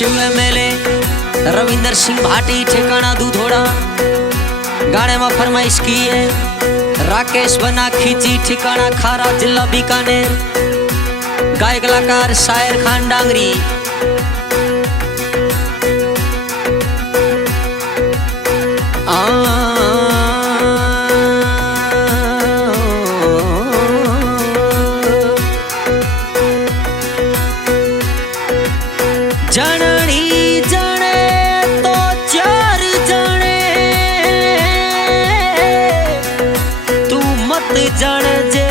Shiv MLA Ravinder Singh Bhati ठिकाना दूधोड़ा गाने में फरमाइश की है। राकेश बना खींची ठिकाना खारा जिला बीकानेर। गायक कलाकार शायर खान डांगरी। जननी जने तो चार जने तू मत जन जे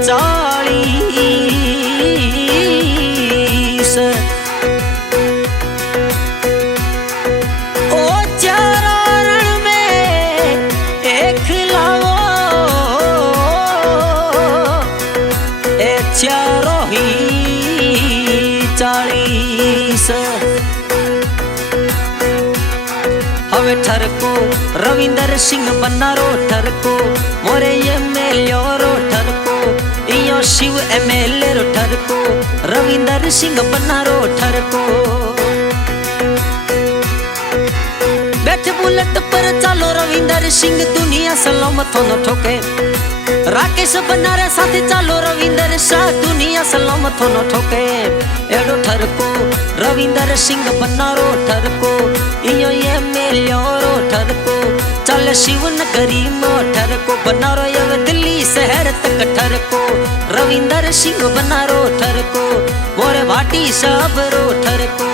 40 ओ चरण में एक लाओ ए चारों ही 40 हवे ठरको रविंदर सिंह बनारो ठरको मोरे एमएलए रो ठरको इयो शिव एमएलए रो ठरको रविंदर सिंह बनारो ठरको। बैठ बुलेट पर चालो रविंदर सिंह दुनिया सलामत न ठोके। राकेश बनारे साथ चालो रविंदर शाह दुनिया सलामत न ठोके। एडो ठरको रविंदर सिंह बनारो ठरको इयो एमएलए रो ठरको चल शिवनगरी में ठरको बनारो यव दिल्ली शहर तक ठरको रविंदर सिंह बनारो ठरको मोरे भाटी साहब रो ठरको।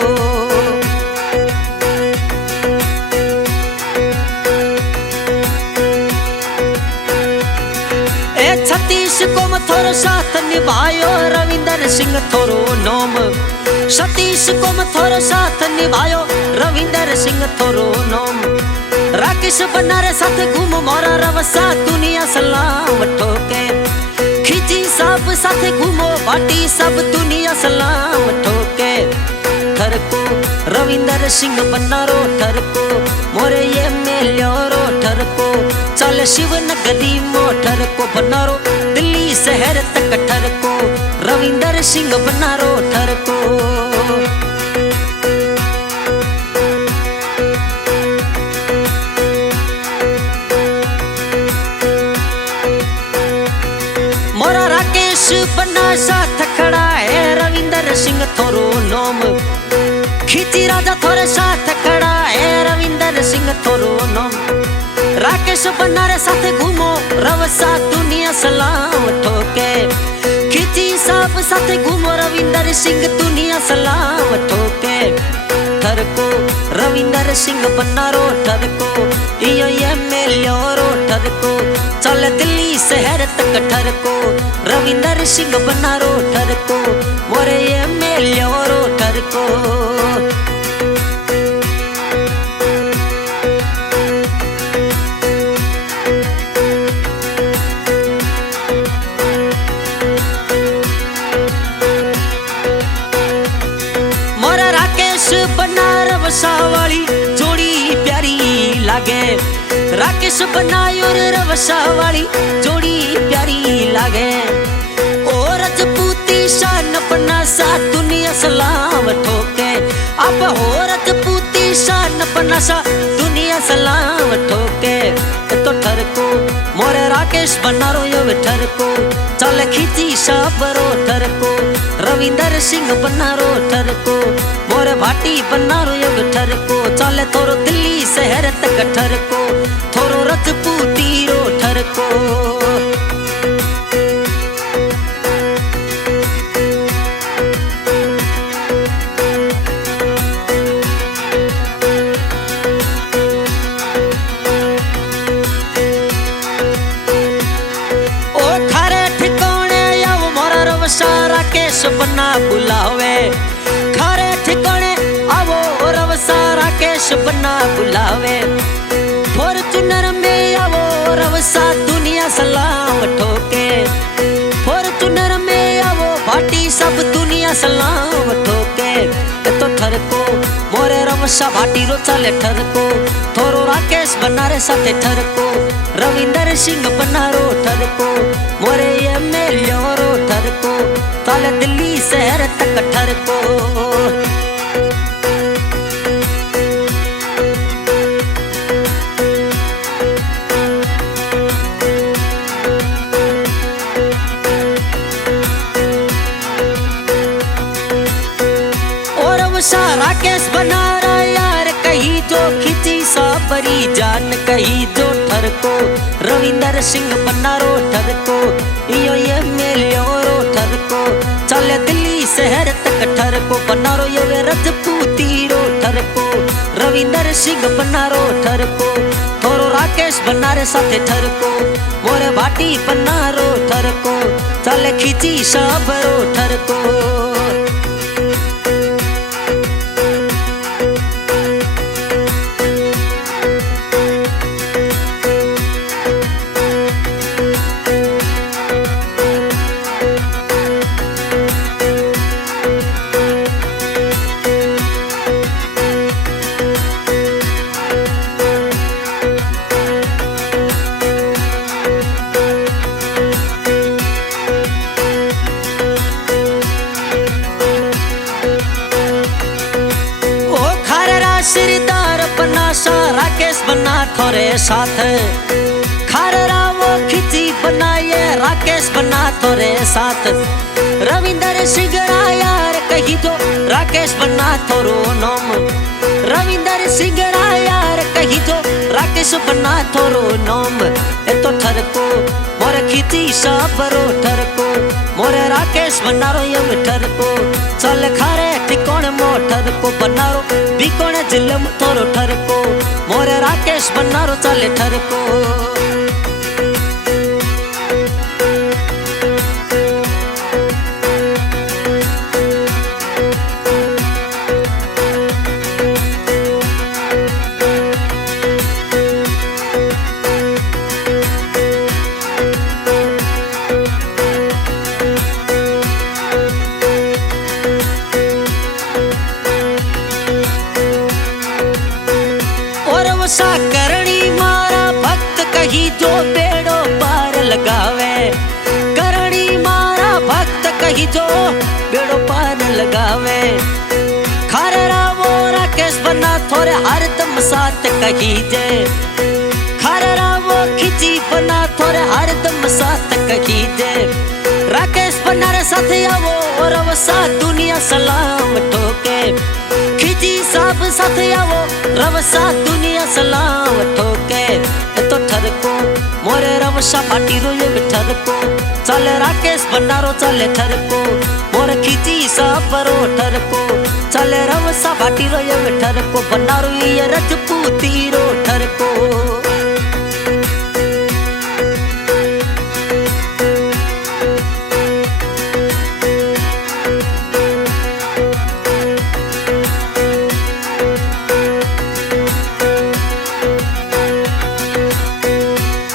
ए 36 को थोरो साथ निभायो रविंदर सिंह थोरो नोम। 36 को थोरो साथ निभायो रविंदर सिंह थोरो नोम। राकेश बनारे साथ घूम मोरा रवसा दुनिया सलाम ठोके। खींची साहब साथ घूमो भाटी सब दुनिया सलाम ठोके। ठरको रविंदर सिंह बनारो ठरको मोरे एमएलए रो ठरको चल शिवनगरी मो ठरको बनारो दिल्ली शहर तक ठरको रविंदर सिंह बनारो ठरको। मोरा राकेश बना साथ खड़ा है रविंदर सिंह थोरो नोम। खींची राजा थोरे साथ खड़ा है रविंदर सिंह थोरो नोम। राकेश बनारे साथ घूमो रवसा दुनिया सलाम ठोके। खींची साहब साथ घूमो रविंदर सिंह दुनिया सलाम ठोके। ठरको रविंदर सिंह बनारो ठरको इयो एमएलए रो ठरको चल दिल्ली शहर तक ठरको रविंदर सिंह बनारो ठरको मोरे एमएलए रो ठरको। रवसा वाली जोड़ी प्यारी लागे। राकेश बनायो रवसा वाली जोड़ी प्यारी लागे। ओ रजपूती शान अपना सा दुनिया सलाम ठोके। अब हो रजपूती शान अपना सा दुनिया सलाम ठोके। तो ठरको मोरे राकेश बनारो यो ठरको चल खींची साबरो ठरको रविंदर सिंह बनारो ठरको मोरे भाटी बनारो यो ठरको चले थोरो दिल्ली शहर तक ठरको थोरो रजपूती रो ठरको। राकेश बना बुलावे खारे ठिकाने आवो रवसा राकेश बना बुलावे। फॉर्च्यूनर में आवो रवसा दुनिया सलाम ठोके। फॉर्च्यूनर में आवो भाटी सब दुनिया सलाम ठोके। तो ठरको मोरे रवसा भाटी रो चले ठरको थोरो राकेश बनारे साथे ठरको रविंदर सिंह बनारो ठरको मोरे एमएलए रो ठरको ताले दिल्ली शहर तक ठरको। कही जो ठरको रविंदर सिंह बनारो ठरको यो ये मेलियो रो ठरको चले दिल्ली शहर तक ठरको बनारो ये वे रजपूती रो ठरको रविंदर सिंह बनारो ठरको थोरो राकेश बनारे साथे ठरको मोरे भाटी बनारो ठरको चले खींची सबरो ठरको सिरदार बनासा राकेश बना थोरे साथ खाररा वो खिची बनाए राकेश बना थोरे साथ रविंदर सिंह यार कही तो राकेश बना थोरो नोम रविंदर सिंह यार कही तो राकेश बना थोरो नोम ए तो ठरको मोरे खिची सबरो ठरको मोरे राकेश बनारो यम ठरको चल खारे टिकोण मो ठरको बनारो बीकोण जिलम थोरो ठरको मोरे राकेश बनारो चले ठरको सा करणी मारा भक्त कही जो बेड़ो पार लगावे करणी मारा भक्त कही जो बेड़ो पार लगावे खाररा वो राकेश बना थोरे हरदम साथ कही जे खाररा वो खिची बना थोरे हरदम साथ कही जे राकेश बना रे साथ आवो और वसा दुनिया सलाम ठोके खिची साहब साथ आवो रवसा दुनिया सलाम ठोके तो ठरको मोरे रवसा पाटी रो ये ठरको चले राकेश बनारो चले ठरको मोरे खिची सबरो ठरको चले रवसा पाटी रो ये ठरको बनारो ये रजपूती रो ठरको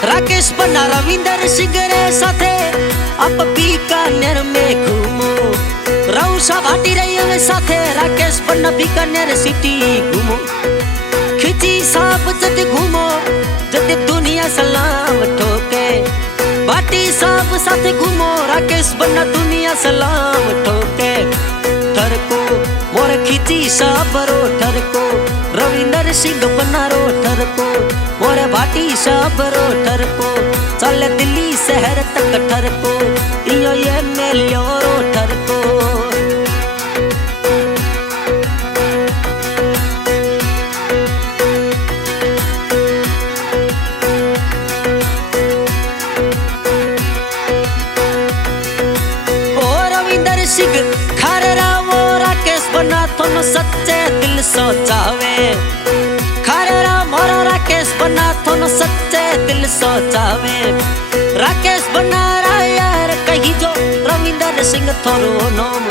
राकेश बना रविंदर सिंह रे साथे अब बीकानेर में घूमो रौसा भाटी रही साथे राकेश बना बीकानेर सिटी घूमो खिची साहब जद घूमो जद दुनिया सलाम ठोके भाटी साहब साथे घूमो राकेश बना दुनिया सलाम ठोके ठरको मोर खिची सबरो ठरको रविंदर सिंह बनारो ठरको मोरे भाटी सबरो ठरको चल दिल्ली शहर तक ठरको इयो ये मेलियो रो ठरको ओ रविंदर सिंह खाररा वो राकेश बना थोनो सच्चे दिल सोचावे खाररा मोरा राकेश बना थोनो सच्चे दिल सोचावे राकेश बना रा यार कही जो रविंदर सिंह थोरो नोम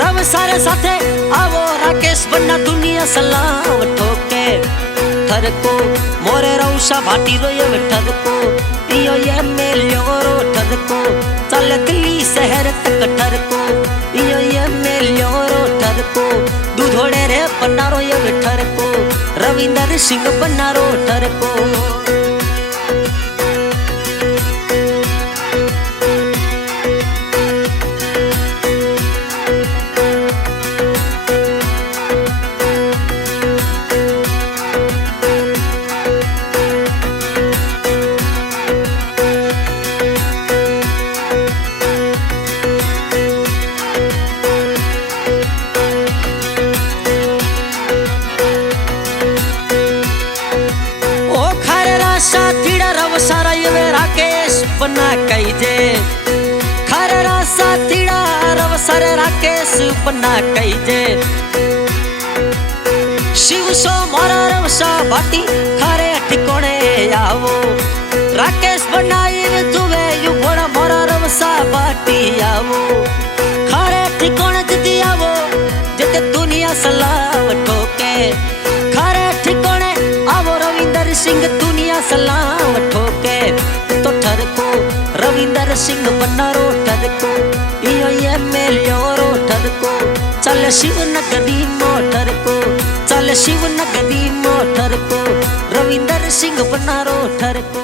रव सारे साथे आवो राकेश बना दुनिया सलाम ठोके ठरको मोरे रौसा भाटी रो ये ठरको इयो ये मेलियो रो ठरको चल दिल्ली शहर तक ठरको इयो ये मेलियो रो ठरको दूधोड़े रे बनारो ये ठरको रविंदर सिंह बनारो ठरको बना कई जे खररा साथीड़ा रवसर राकेश बना कई जे शिव सो मोरा रवसा भाटी खारे ठिकोणे आवो राकेश बनाई जुवे यू घोड़ा मोरा रवसा भाटी आवो खारे ठिकोणे जदी आवो जते दुनिया सलाव ठोके खारे ठिकोणे आवो रविंदर सिंह दुनिया सलाव ठोके तो ठरको रविंदर सिंह बनारो ठरको इयो ये मेलियोरो ठरको चल शिव नगरी मोटर को चल शिव नगरी मोटर को रविंदर सिंह बनारो ठरको।